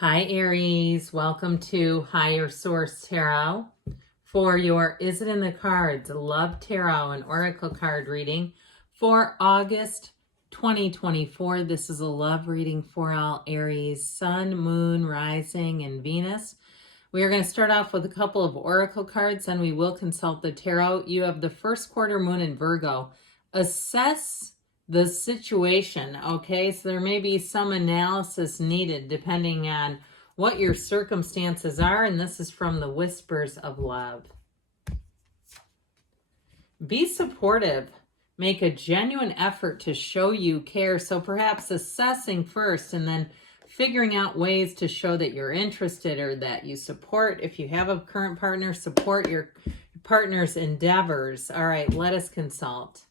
Hi, Aries. Welcome to Higher Source Tarot for your Is It in the Cards Love Tarot and Oracle card reading for August 2024. This is a love reading for all Aries, Sun, Moon, Rising, and Venus. We are going to start off with a couple of Oracle cards, and we will consult the tarot. You have the first quarter moon in Virgo. Assess the situation, okay? So there may be some analysis needed depending on what your circumstances are, and this is from the Whispers of Love. Be supportive. Make a genuine effort to show you care. So perhaps assessing first and then figuring out ways to show that you're interested or that you support. If you have a current partner, support your partner's endeavors. All right, let us consult.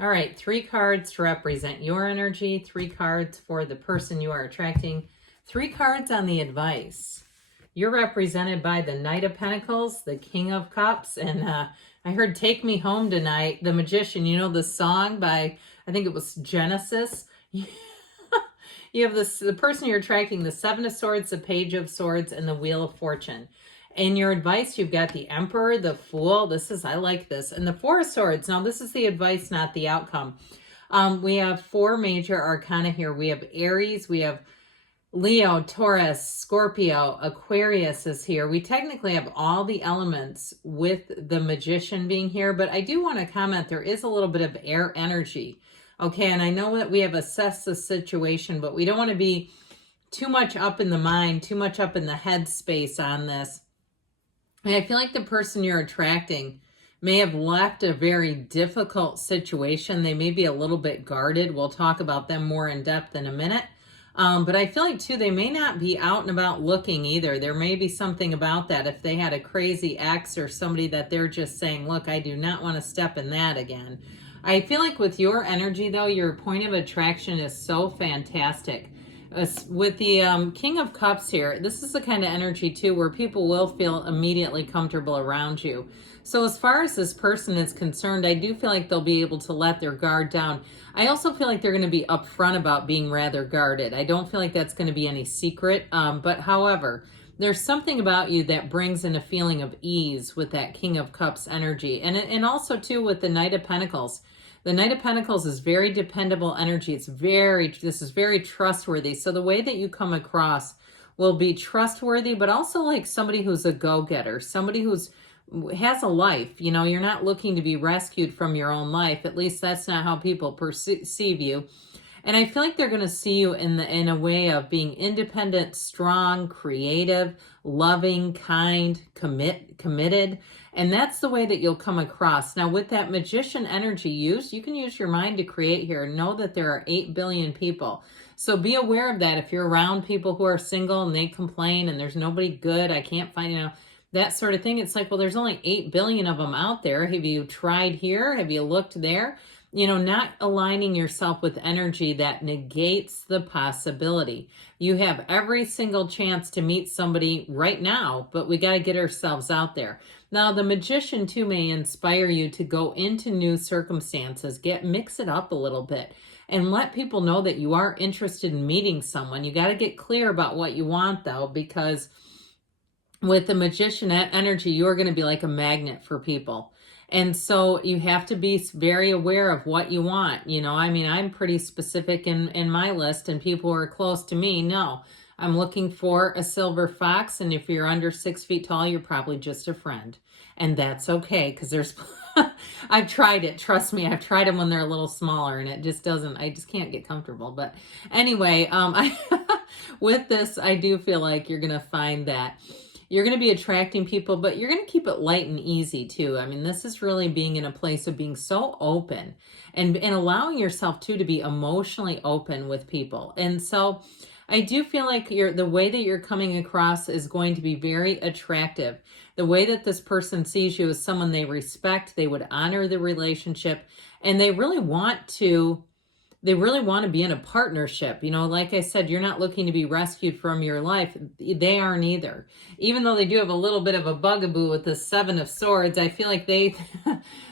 All right, 3 cards to represent your energy, 3 cards for the person you are attracting, 3 cards on the advice. You're represented by the Knight of Pentacles, the King of Cups, and I heard Take Me Home Tonight, the Magician. You know the song by, I think it was Genesis? You have the person you're attracting, the 7 of Swords, the Page of Swords, and the Wheel of Fortune. In your advice, you've got the Emperor, the Fool. I like this. And the 4 of Swords. Now, this is the advice, not the outcome. We have 4 major arcana here. We have Aries, we have Leo, Taurus, Scorpio, Aquarius is here. We technically have all the elements with the Magician being here, but I do want to comment there is a little bit of air energy. Okay, and I know that we have assessed the situation, but we don't want to be too much up in the mind, too much up in the head space on this. And I feel like the person you're attracting may have left a very difficult situation. They may be a little bit guarded. We'll talk about them more in depth in a minute. But I feel like, too, they may not be out and about looking either. There may be something about that if they had a crazy ex or somebody that they're just saying, look, I do not want to step in that again. I feel like with your energy, though, your point of attraction is so fantastic. With the King of Cups here, this is the kind of energy, too, where people will feel immediately comfortable around you. So as far as this person is concerned, I do feel like they'll be able to let their guard down. I also feel like they're going to be upfront about being rather guarded. I don't feel like that's going to be any secret. But however, there's something about you that brings in a feeling of ease with that King of Cups energy. And also, too, with the Knight of Pentacles. The Knight of Pentacles is very dependable energy. This is very trustworthy. So the way that you come across will be trustworthy, but also like somebody who's a go-getter, somebody has a life. You know, you're not looking to be rescued from your own life. At least that's not how people perceive you. And I feel like they're going to see you in a way of being independent, strong, creative, loving, kind, committed. And that's the way that you'll come across. Now, with that Magician energy used, you can use your mind to create here. Know that there are 8 billion people. So be aware of that. If you're around people who are single and they complain and there's nobody good, I can't find, that sort of thing. It's like, well, there's only 8 billion of them out there. Have you tried here? Have you looked there? Not aligning yourself with energy that negates the possibility. You have every single chance to meet somebody right now, but we got to get ourselves out there. Now, the Magician, too, may inspire you to go into new circumstances, mix it up a little bit, and let people know that you are interested in meeting someone. You got to get clear about what you want, though, because with the Magician energy, you're going to be like a magnet for people. And so you have to be very aware of what you want. I'm pretty specific in my list, and people who are close to me know I'm looking for a silver fox. And if you're under 6 feet tall, you're probably just a friend. And that's okay, because I've tried it. Trust me, I've tried them when they're a little smaller, and it just doesn't, I just can't get comfortable. But anyway, with this, I do feel like you're going to find that you're going to be attracting people, but you're going to keep it light and easy too. This is really being in a place of being so open and allowing yourself too to be emotionally open with people. And so I do feel like the way that you're coming across is going to be very attractive. The way that this person sees you as someone they respect, they would honor the relationship, and they really want to they really want to be in a partnership. You know, like I said, you're not looking to be rescued from your life. They aren't either. Even though they do have a little bit of a bugaboo with the Seven of Swords, I feel like they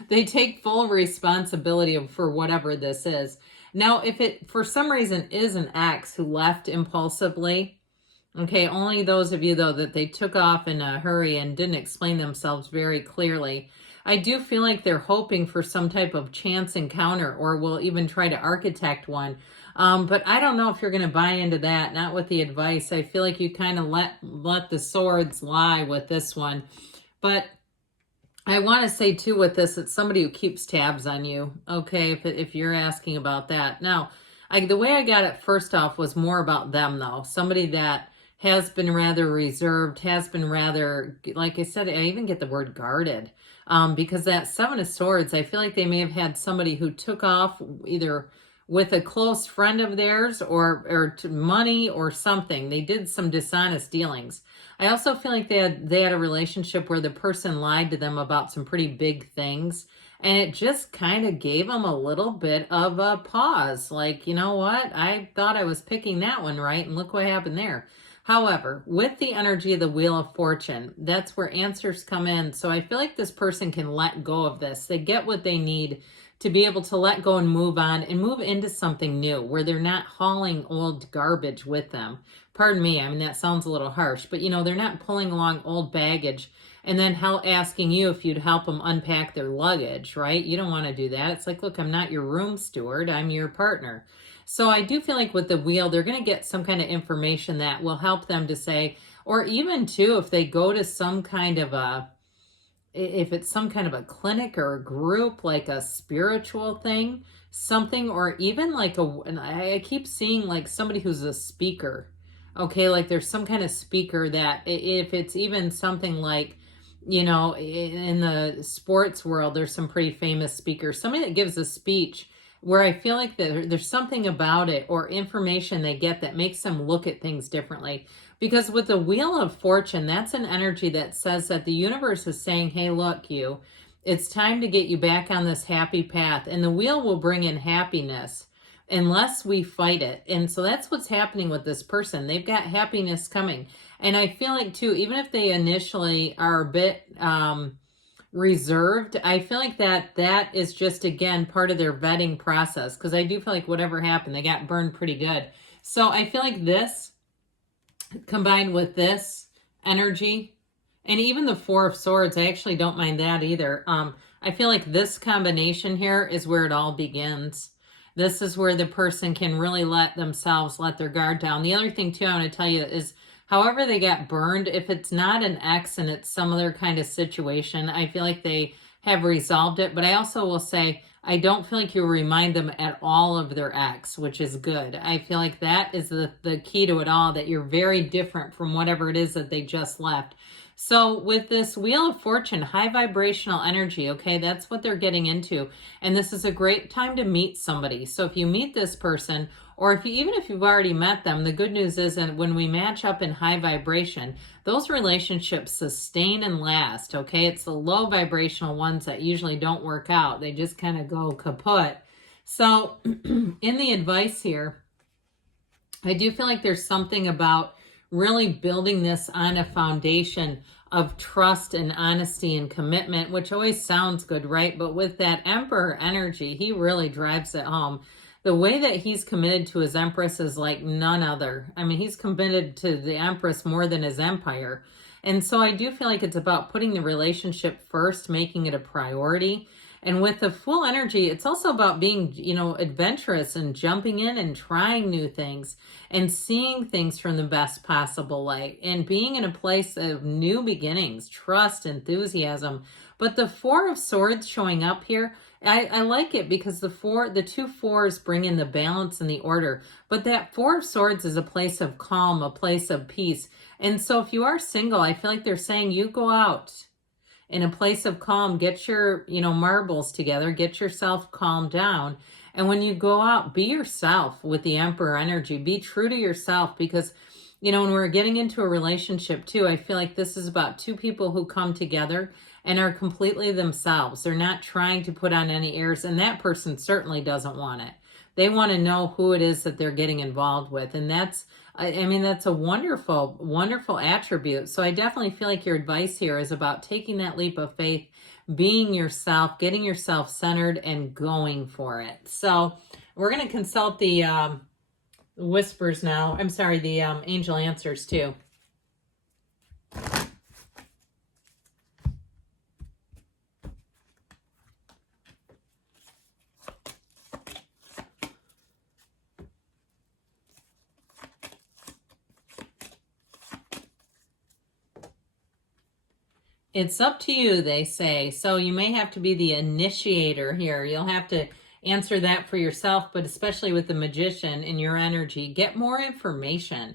they take full responsibility for whatever this is. Now, if it for some reason is an ex who left impulsively, okay, only those of you though that they took off in a hurry and didn't explain themselves very clearly, I do feel like they're hoping for some type of chance encounter, or will even try to architect one. But I don't know if you're going to buy into that, not with the advice. I feel like you kind of let the swords lie with this one. But I want to say too with this, it's somebody who keeps tabs on you, okay, if you're asking about that. Now, the way I got it first off was more about them though. Somebody that has been rather reserved, has been rather, like I said, I even get the word guarded. Because that Seven of Swords, I feel like they may have had somebody who took off either with a close friend of theirs or money or something. They did some dishonest dealings. I also feel like they had a relationship where the person lied to them about some pretty big things. And it just kind of gave them a little bit of a pause. Like, you know what? I thought I was picking that one right, and look what happened there. However, with the energy of the Wheel of Fortune, that's where answers come in. So I feel like this person can let go of this. They get what they need to be able to let go and move on and move into something new where they're not hauling old garbage with them. Pardon me, I mean, that sounds a little harsh, but you know, they're not pulling along old baggage and then asking you if you'd help them unpack their luggage, right? You don't want to do that. It's like, look, I'm not your room steward, I'm your partner. So I do feel like with the wheel, they're going to get some kind of information that will help them to say, or even too, if they go to some kind of if it's some kind of a clinic or a group, like a spiritual thing, something, or even like and I keep seeing like somebody who's a speaker. Okay, like there's some kind of speaker that if it's even something like, you know, in the sports world, there's some pretty famous speakers, somebody that gives a speech where I feel like there's something about it or information they get that makes them look at things differently. Because with the Wheel of Fortune, that's an energy that says that the universe is saying, hey, look, it's time to get you back on this happy path. And the wheel will bring in happiness unless we fight it. And so that's what's happening with this person. They've got happiness coming. And I feel like, too, even if they initially are a bit reserved, I feel like that is just, again, part of their vetting process. Because I do feel like whatever happened, they got burned pretty good. So I feel like this, combined with this energy, and even the Four of Swords, I actually don't mind that either. I feel like this combination here is where it all begins. This is where the person can really let their guard down. The other thing, too, I want to tell you is, however they got burned, if it's not an ex and it's some other kind of situation, I feel like they have resolved it. But I also will say, I don't feel like you remind them at all of their ex, which is good. I feel like that is the key to it all, that you're very different from whatever it is that they just left. So with this Wheel of Fortune, high vibrational energy, okay, that's what they're getting into. And this is a great time to meet somebody. So if you meet this person, or even if you've already met them, the good news is that when we match up in high vibration, those relationships sustain and last, okay? It's the low vibrational ones that usually don't work out. They just kind of go kaput. So in the advice here, I do feel like there's something about really building this on a foundation of trust and honesty and commitment, which always sounds good, right? But with that Emperor energy, he really drives it home. The way that he's committed to his Empress is like none other. I mean, he's committed to the Empress more than his empire. And so I do feel like it's about putting the relationship first, making it a priority. And with the Fool energy, it's also about being, adventurous and jumping in and trying new things and seeing things from the best possible light and being in a place of new beginnings, trust, enthusiasm. But the Four of Swords showing up here, I like it because the two fours bring in the balance and the order. But that Four of Swords is a place of calm, a place of peace. And so if you are single, I feel like they're saying you go out in a place of calm, get your, marbles together, get yourself calmed down. And when you go out, be yourself with the Emperor energy. Be true to yourself because, when we're getting into a relationship too, I feel like this is about two people who come together and are completely themselves. They're not trying to put on any airs, and that person certainly doesn't want it. They want to know who it is that they're getting involved with. And that's, I mean, that's a wonderful, wonderful attribute. So I definitely feel like your advice here is about taking that leap of faith, being yourself, getting yourself centered, and going for it. So we're going to consult the whispers now. I'm sorry, the angel answers too. It's up to you, they say. So you may have to be the initiator here. You'll have to answer that for yourself, but especially with the magician in your energy, get more information.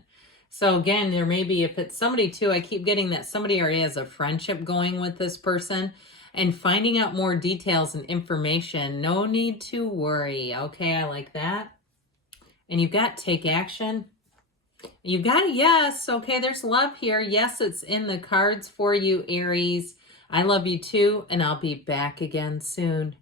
So again, there may be, if it's somebody too, I keep getting that somebody already has a friendship going with this person and finding out more details and information. No need to worry. Okay, I like that. And you've got take action. You've got a yes. Okay, there's love here. Yes, it's in the cards for you, Aries. I love you too, and I'll be back again soon.